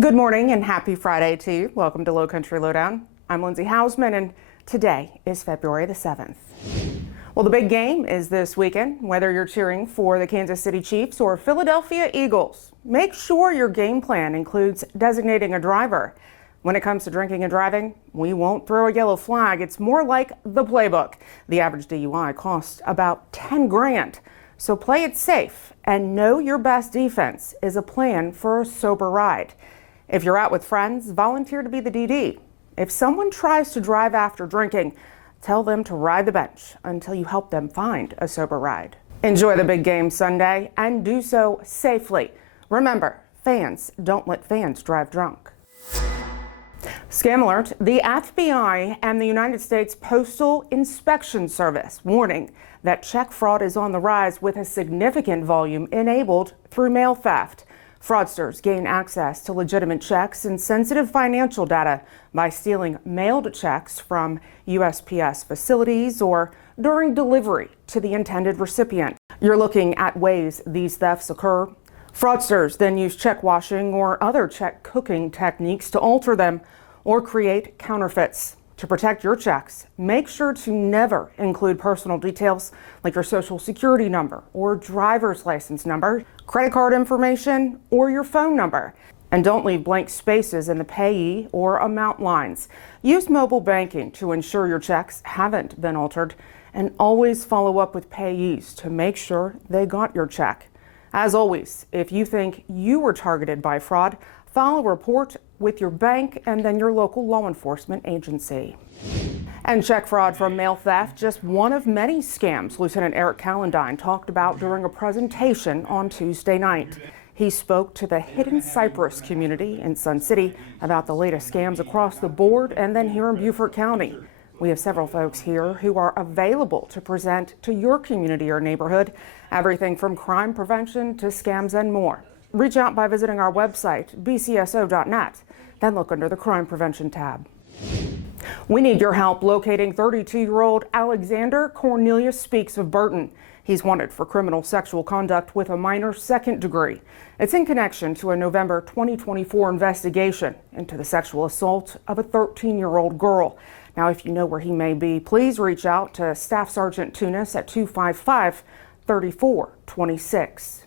Good morning and happy Friday to you. Welcome to Lowcountry Lowdown. I'm Lindsay Hausman and today is February the 7th. Well, the big game is this weekend. Whether you're cheering for the Kansas City Chiefs or Philadelphia Eagles, make sure your game plan includes designating a driver. When it comes to drinking and driving, we won't throw a yellow flag. It's more like the playbook. The average DUI costs about 10 grand. So play it safe and know your best defense is a plan for a sober ride. If you're out with friends, volunteer to be the DD. If someone tries to drive after drinking, tell them to ride the bench until you help them find a sober ride. Enjoy the big game Sunday and do so safely. Remember, fans don't let fans drive drunk. Scam alert, the FBI and the United States Postal Inspection Service warning that check fraud is on the rise with a significant volume enabled through mail theft. Fraudsters gain access to legitimate checks and sensitive financial data by stealing mailed checks from USPS facilities or during delivery to the intended recipient. You're looking at ways these thefts occur. Fraudsters then use check washing or other check cooking techniques to alter them or create counterfeits. To protect your checks, make sure to never include personal details like your social security number or driver's license number, credit card information, or your phone number. And don't leave blank spaces in the payee or amount lines. Use mobile banking to ensure your checks haven't been altered, and always follow up with payees to make sure they got your check. As always, if you think you were targeted by fraud, file a report with your bank and then your local law enforcement agency. And check fraud from mail theft, just one of many scams Lieutenant Eric Calendine talked about during a presentation on Tuesday night. He spoke to the Hidden Cypress community in Sun City about the latest scams across the board and then here in Beaufort County. We have several folks here who are available to present to your community or neighborhood, everything from crime prevention to scams and more. Reach out by visiting our website, bcso.net, then look under the Crime Prevention tab. We need your help locating 32-year-old Alexander Cornelius Speaks of Burton. He's wanted for criminal sexual conduct with a minor second degree. It's in connection to a November 2024 investigation into the sexual assault of a 13-year-old girl. Now, if you know where he may be, please reach out to Staff Sergeant Tunis at 255-3426.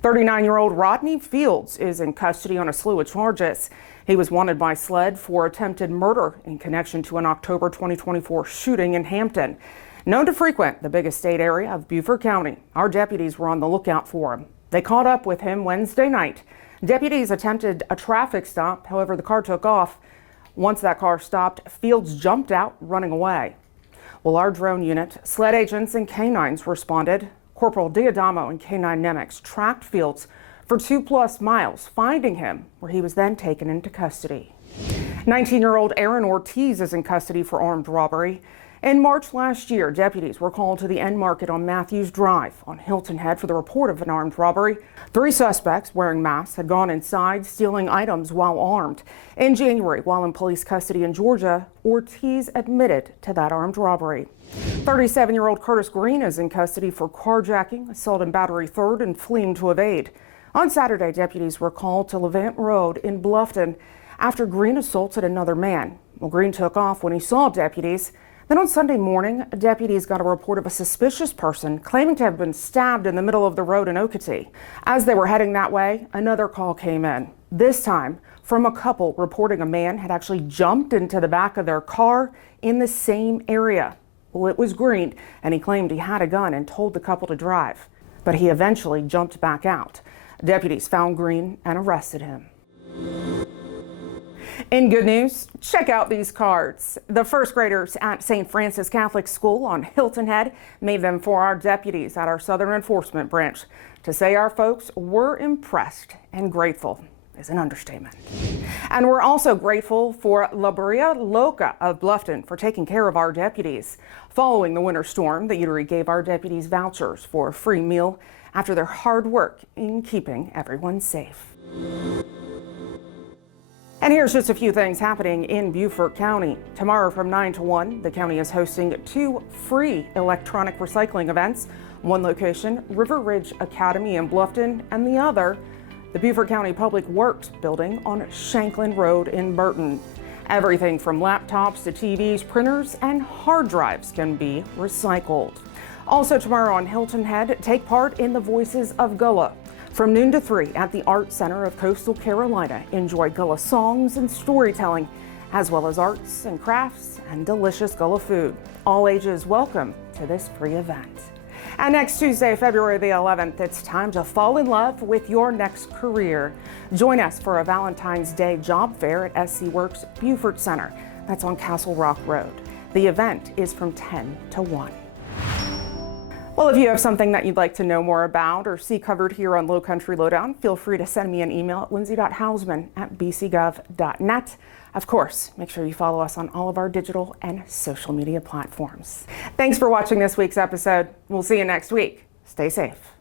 39-year-old Rodney Fields is in custody on a slew of charges. He was wanted by SLED for attempted murder in connection to an October 2024 shooting in Hampton. Known to frequent the biggest state area of Beaufort County, our deputies were on the lookout for him. They caught up with him Wednesday night. Deputies attempted a traffic stop, however, the car took off. Once that car stopped, Fields jumped out, running away. Well, our drone unit, SLED agents, and canines responded. Corporal Diadamo and K9 Nemex tracked Fields for 2+ miles, finding him where he was then taken into custody. 19-year-old Aaron Ortiz is in custody for armed robbery. In March last year, deputies were called to the End Market on Matthews Drive on Hilton Head for the report of an armed robbery. 3 suspects wearing masks had gone inside, stealing items while armed. In January, while in police custody in Georgia, Ortiz admitted to that armed robbery. 37-year-old Curtis Green is in custody for carjacking, assault and battery third, and fleeing to evade. On Saturday, deputies were called to Levant Road in Bluffton after Green assaulted another man. Well, Green took off when he saw deputies. Then on Sunday morning, deputies got a report of a suspicious person claiming to have been stabbed in the middle of the road in Okatee. As they were heading that way, another call came in, this time from a couple reporting a man had actually jumped into the back of their car in the same area. Well, it was Green, and he claimed he had a gun and told the couple to drive, but he eventually jumped back out. Deputies found Green and arrested him. In good news, check out these cards. The first graders at St. Francis Catholic School on Hilton Head made them for our deputies at our Southern Enforcement Branch. To say our folks were impressed and grateful is an understatement. And we're also grateful for La Brea Loca of Bluffton for taking care of our deputies. Following the winter storm, the eatery gave our deputies vouchers for a free meal after their hard work in keeping everyone safe. And here's just a few things happening in Beaufort County. Tomorrow from 9 to 1, the county is hosting 2 free electronic recycling events. One location, River Ridge Academy in Bluffton, and the other, the Beaufort County Public Works building on Shanklin Road in Burton. Everything from laptops to TVs, printers, and hard drives can be recycled. Also tomorrow on Hilton Head, take part in the Voices of Gullah. From noon to 3 at the Art Center of Coastal Carolina, enjoy Gullah songs and storytelling, as well as arts and crafts and delicious Gullah food. All ages welcome to this free event. And next Tuesday, February the 11th, it's time to fall in love with your next career. Join us for a Valentine's Day job fair at SC Works Beaufort Center. That's on Castle Rock Road. The event is from 10 to 1. Well, if you have something that you'd like to know more about or see covered here on Lowcountry Lowdown, feel free to send me an email at lindsay.hausman@bcgov.net. Of course, make sure you follow us on all of our digital and social media platforms. Thanks for watching this week's episode. We'll see you next week. Stay safe.